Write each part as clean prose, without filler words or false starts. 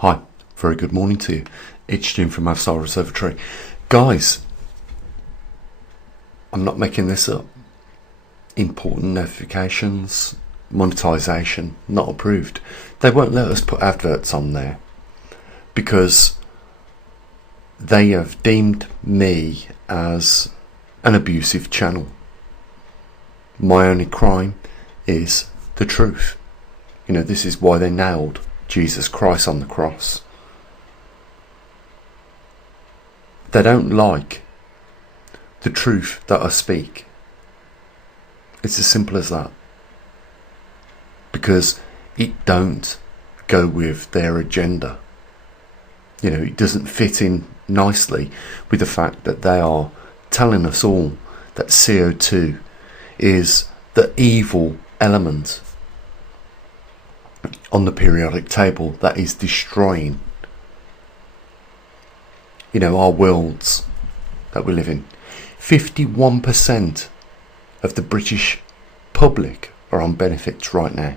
Hi, very good morning to you. It's Jim from maverickstar Observatory. Guys, I'm not making this up. Important notifications, monetization, not approved. They won't let us put adverts on there because they have deemed me as an abusive channel. My only crime is the truth. You know, this is why they nailed Jesus Christ on the cross. They don't like the truth that I speak. It's as simple as that. Because it don't go with their agenda. You know, it doesn't fit in nicely with the fact that they are telling us all that CO2 is the evil element on the periodic table that is destroying, you know, our worlds that we live in. 51% of the British public are on benefits right now.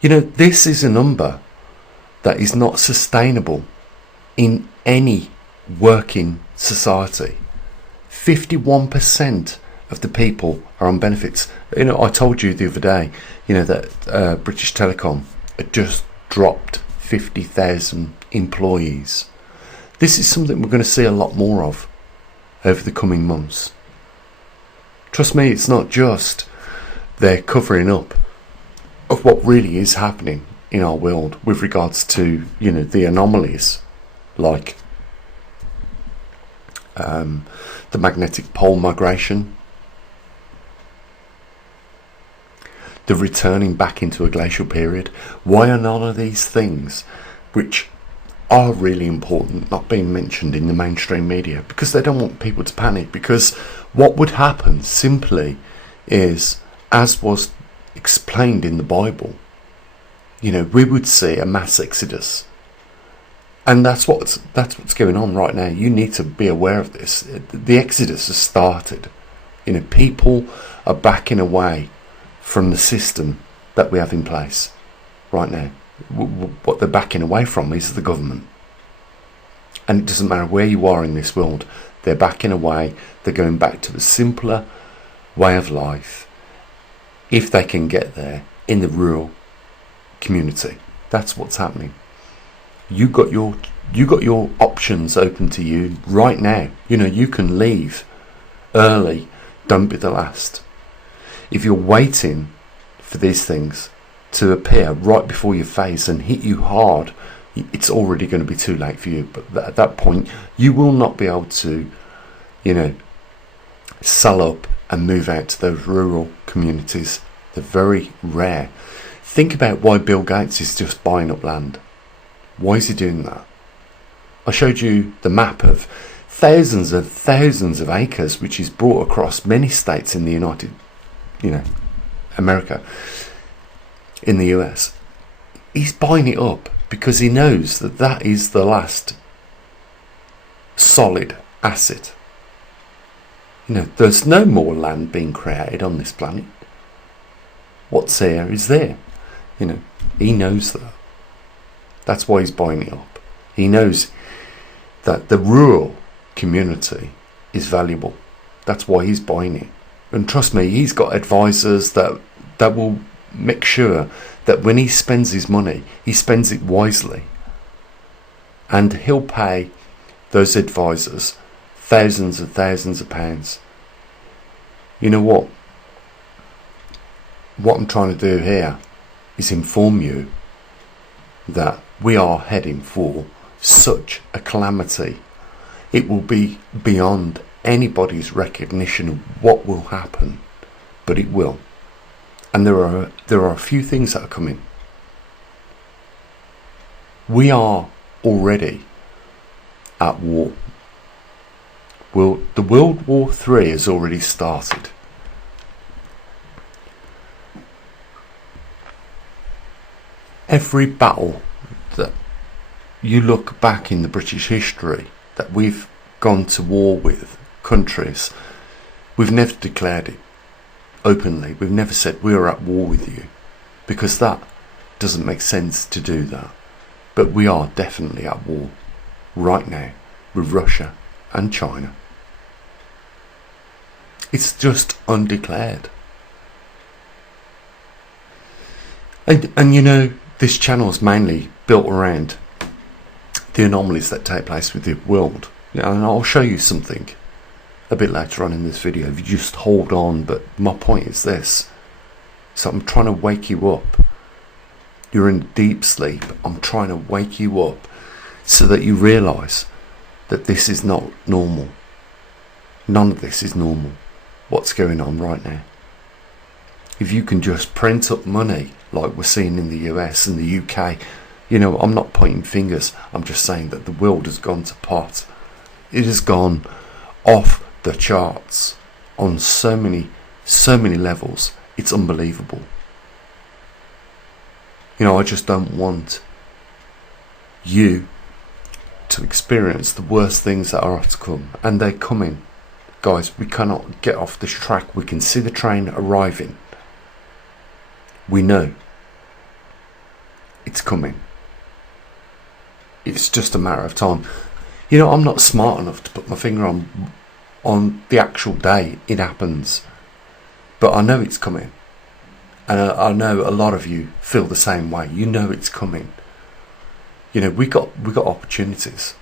You know, this is a number that is not sustainable in any working society. 51% of the people are on benefits. You know, I told you the other day, you know, that British Telecom had just dropped 50,000 employees. This is something we're going to see a lot more of over the coming months. Trust me, it's not just their covering up of what really is happening in our world with regards to, you know, the anomalies like the magnetic pole migration, the returning back into a glacial period. Why are none of these things, which are really important, not being mentioned in the mainstream media? Because they don't want people to panic. Because what would happen simply is, as was explained in the Bible, you know, we would see a mass exodus. And that's what's going on right now. You need to be aware of this. The exodus has started. You know, people are backing away from the system that we have in place right now. What they're backing away from is the government. And it doesn't matter where you are in this world, they're backing away. They're going back to a simpler way of life if they can get there in the rural community. That's what's happening. You got your options open to you right now. You know, you can leave early. Don't be the last. If you're waiting for these things to appear right before your face and hit you hard, it's already going to be too late for you. But at that point, you will not be able to, you know, sell up and move out to those rural communities. They're very rare. Think about why Bill Gates is just buying up land. Why is he doing that? I showed you the map of thousands of acres, which is brought across many states in the America, in the US. He's buying it up because he knows that that is the last solid asset. You know, there's no more land being created on this planet. What's there is there. You know, he knows that. That's why he's buying it up. He knows that the rural community is valuable. That's why he's buying it. And trust me, he's got advisors that will make sure that when he spends his money, he spends it wisely. And he'll pay those advisors thousands and thousands of pounds. You know what? What I'm trying to do here is inform you that we are heading for such a calamity. It will be beyond anybody's recognition of what will happen, but it will. And there are a few things that are coming. We are already at war. Well, the World War III has already started. Every battle that you look back in the British history that we've gone to war with countries, we've never declared it openly. We've never said we're at war with you, because that doesn't make sense to do that. But we are definitely at war right now with Russia and China. It's just undeclared. And you know, this channel is mainly built around the anomalies that take place with the world. Yeah, and I'll show you something a bit later on in this video if you just hold on. But my point is this. So I'm trying to wake you up. You're in deep sleep. I'm trying to wake you up so that you realise that this is not normal. None of this is normal. What's going on right now? If you can just print up money like we're seeing in the US and the UK, you know, I'm not pointing fingers. I'm just saying that the world has gone to pot. It has gone off the charts on so many levels. It's unbelievable. You know, I just don't want you to experience the worst things that are to come, and they're coming. Guys, we cannot get off this track. We can see the train arriving. We know it's coming. It's just a matter of time. You know, I'm not smart enough to put my finger on the actual day it happens, but I know it's coming, and I know a lot of you feel the same way. You know it's coming. You know, we got opportunities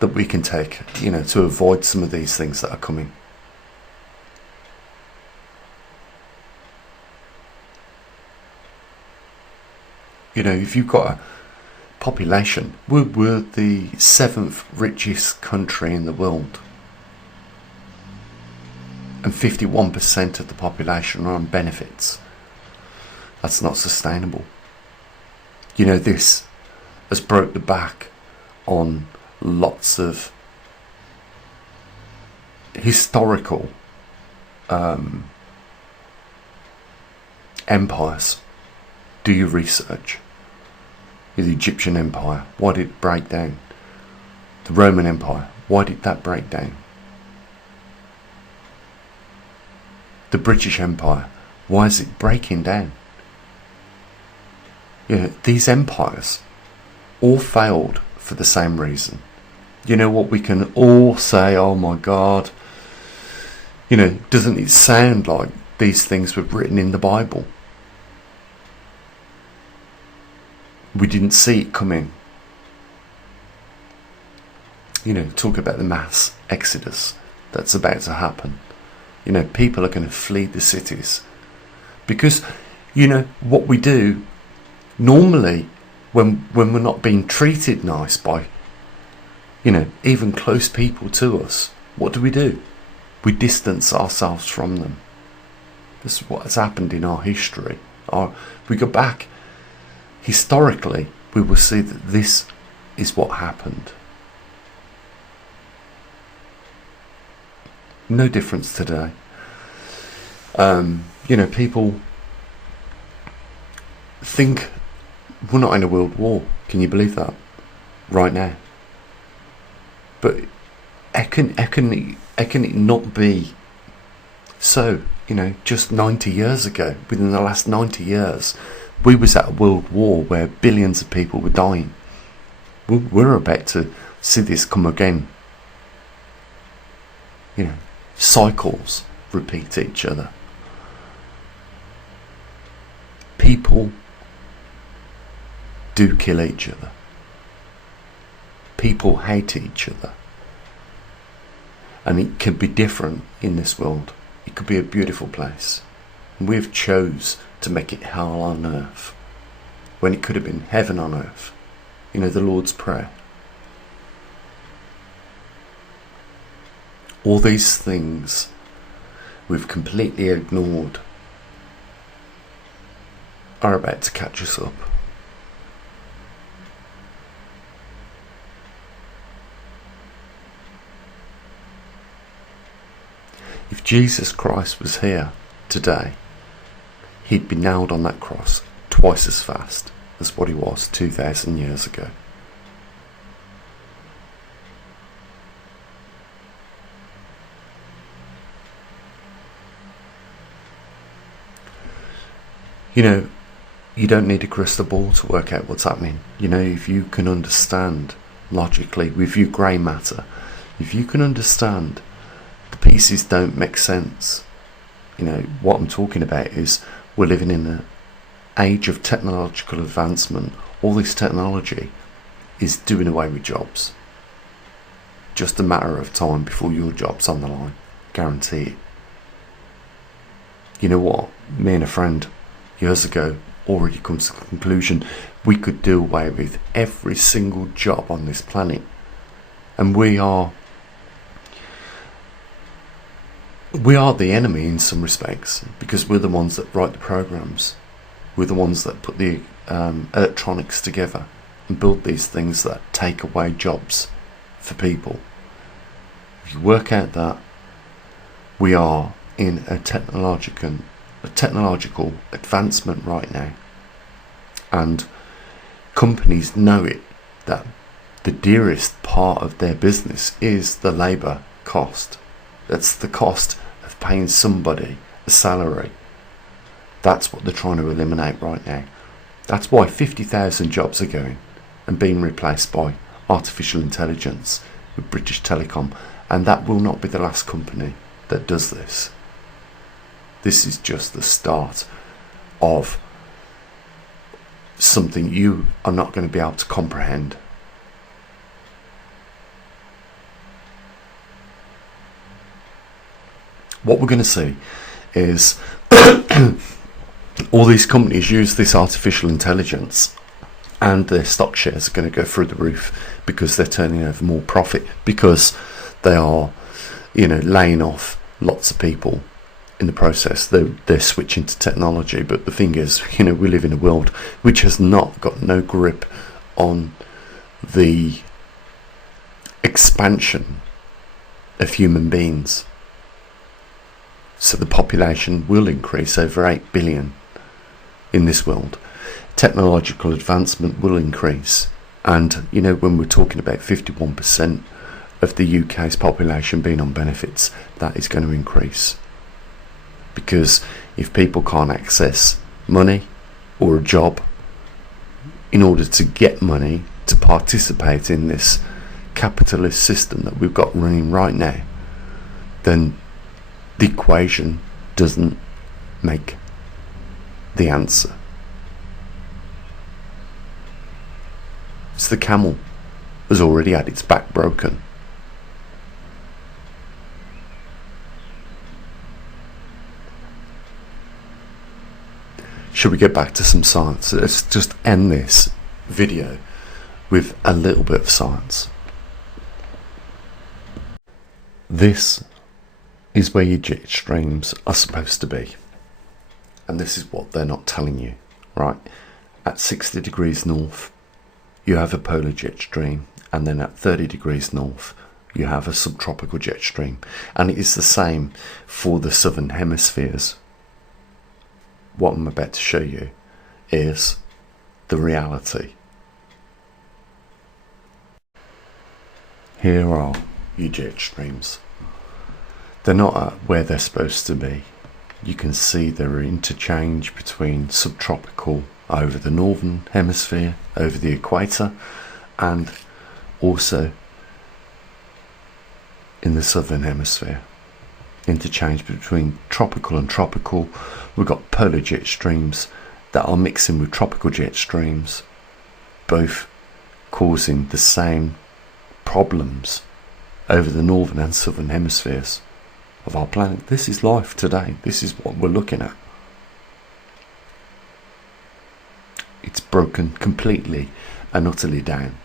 that we can take, you know, to avoid some of these things that are coming. You know, if you've got a population, we're the 7th richest country in the world, and 51% of the population are on benefits. That's not sustainable. You know, this has broke the back on lots of historical empires. Do your research. The Egyptian Empire, why did it break down? The Roman Empire, why did that break down? The British Empire, why is it breaking down? You know, these empires all failed for the same reason. You know what, we can all say, oh my God, you know, doesn't it sound like these things were written in the Bible? We didn't see it coming. You know, talk about the mass exodus that's about to happen. You know, people are going to flee the cities because, you know, what we do normally when we're not being treated nice by, you know, even close people to us, what do? We distance ourselves from them. This is what has happened in our history. If we go back historically, we will see that this is what happened. No difference today. You know, people think we're not in a world war. Can you believe that? Right now. But how can it not be so? You know, just 90 years ago, within the last 90 years, we was at a world war where billions of people were dying. We're about to see this come again. You know, cycles repeat each other. People do kill each other. People hate each other. And it could be different in this world. It could be a beautiful place. And we've chose to make it hell on earth when it could have been heaven on earth. You know, the Lord's Prayer. All these things we've completely ignored are about to catch us up. If Jesus Christ was here today, he'd be nailed on that cross twice as fast as what he was 2,000 years ago. You know, You don't need a crystal ball to work out what's happening. You know, if you can understand logically with your grey matter, if you can understand the pieces don't make sense, you know, what I'm talking about is we're living in an age of technological advancement. All this technology is doing away with jobs. Just a matter of time before your job's on the line. Guarantee it. You know what? Me and a friend years ago already come to the conclusion we could do away with every single job on this planet. And we are the enemy in some respects, because we're the ones that write the programs. We're the ones that put the electronics together and build these things that take away jobs for people. If you work out that we are in a technological advancement right now, and companies know it, that the dearest part of their business is the labour cost. That's the cost of paying somebody a salary. That's what they're trying to eliminate right now. That's why 50,000 jobs are going and being replaced by artificial intelligence with British Telecom, and that will not be the last company that does this. This is just the start of something you are not going to be able to comprehend. What we're going to see is all these companies use this artificial intelligence, and their stock shares are going to go through the roof because they're turning over more profit, because they are, you know, laying off lots of people in the process. They're switching to technology. But the thing is, you know, we live in a world which has not got no grip on the expansion of human beings. So the population will increase over 8 billion in this world. Technological advancement will increase. And, you know, when we're talking about 51% of the UK's population being on benefits, that is going to increase. Because if people can't access money or a job in order to get money to participate in this capitalist system that we've got running right now, then the equation doesn't make the answer. It's the camel has already had its back broken. Should we get back to some science? Let's just end this video with a little bit of science. This is where your jet streams are supposed to be, and this is what they're not telling you, right? At 60 degrees north you have a polar jet stream, and then at 30 degrees north you have a subtropical jet stream, and it is the same for the southern hemispheres. What I'm about to show you is the reality. Here are your jet streams. They're not at where they're supposed to be. You can see there are interchange between subtropical over the northern hemisphere, over the equator, and also in the southern hemisphere. Interchange between tropical and tropical. We've got polar jet streams that are mixing with tropical jet streams, both causing the same problems over the northern and southern hemispheres of our planet. This is life today. This is what we're looking at. It's broken completely and utterly down.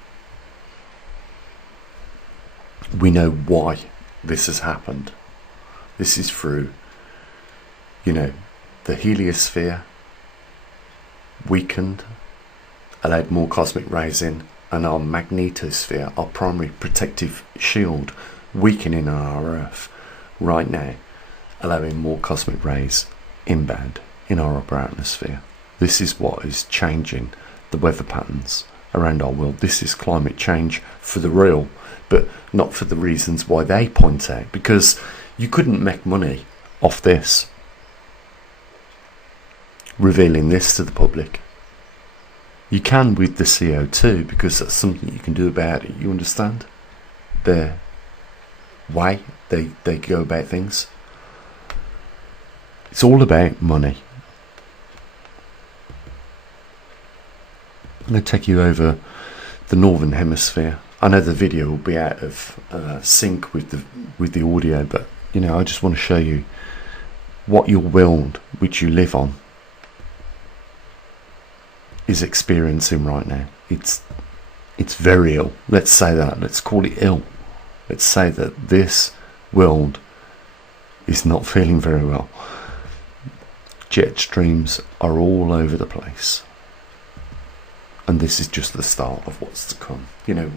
We know why this has happened. This is through, you know, the heliosphere weakened, allowed more cosmic rays in, and our magnetosphere, our primary protective shield, weakening on our Earth right now, allowing more cosmic rays inbound in our upper atmosphere. This is what is changing the weather patterns around our world. This is climate change for the real, but not for the reasons why they point out, because you couldn't make money off this, revealing this to the public. You can with the CO2, because that's something you can do about it. You understand their way they go about things. It's all about money. I'm going to take you over the northern hemisphere. I know the video will be out of sync with the audio, but you know, I just want to show you what your world, which you live on, is experiencing right now. It's very ill. Let's say that. Let's call it ill. Let's say that this world is not feeling very well. Jet streams are all over the place, and this is just the start of what's to come. You know,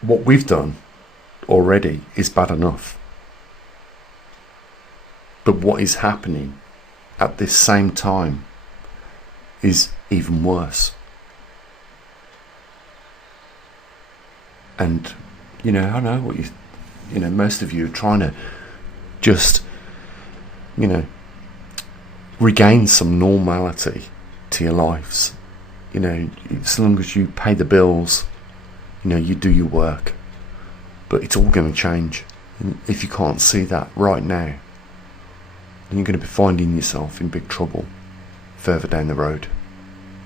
what we've done already is bad enough, but what is happening at this same time is even worse. And you know, I know what you know, most of you are trying to just, you know, regain some normality to your lives. You know, as long as you pay the bills, you know, you do your work. But it's all going to change. And if you can't see that right now, then you're going to be finding yourself in big trouble further down the road.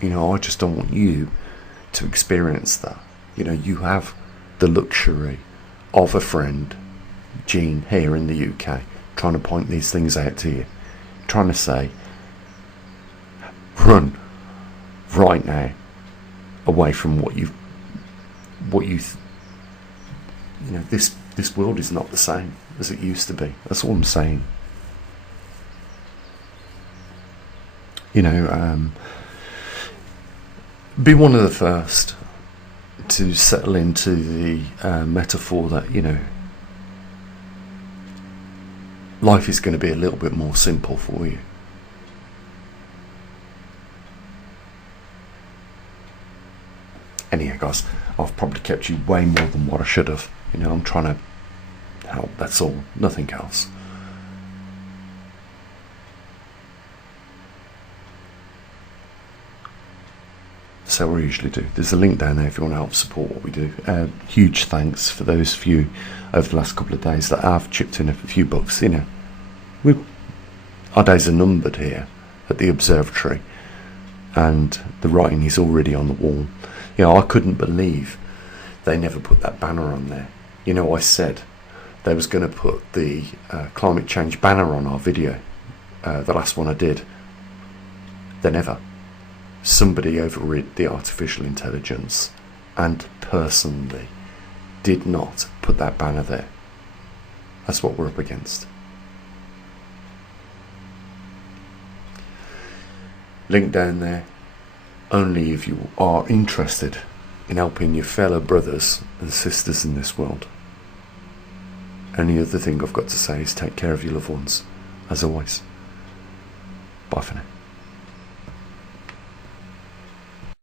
You know, I just don't want you to experience that. You know, you have the luxury of a friend, Jean, here in the UK, trying to point these things out to you, trying to say, run right now away from what you know, this world is not the same as it used to be. That's all I'm saying. You know, be one of the first to settle into the metaphor that, you know, life is going to be a little bit more simple for you. Anyhow, guys, I've probably kept you way more than what I should have. You know, I'm trying to help, that's all, nothing else. So what we usually do, there's a link down there if you want to help support what we do. Huge thanks for those of you over the last couple of days that have chipped in a few bucks. You know, our days are numbered here at the observatory, and the writing is already on the wall. You know, I couldn't believe they never put that banner on there. You know, I said they was going to put the climate change banner on our video, the last one I did. They never. Somebody overrid the artificial intelligence and personally did not put that banner there. That's what we're up against. Link down there. Only if you are interested in helping your fellow brothers and sisters in this world. Only other thing I've got to say is take care of your loved ones, as always. Bye for now.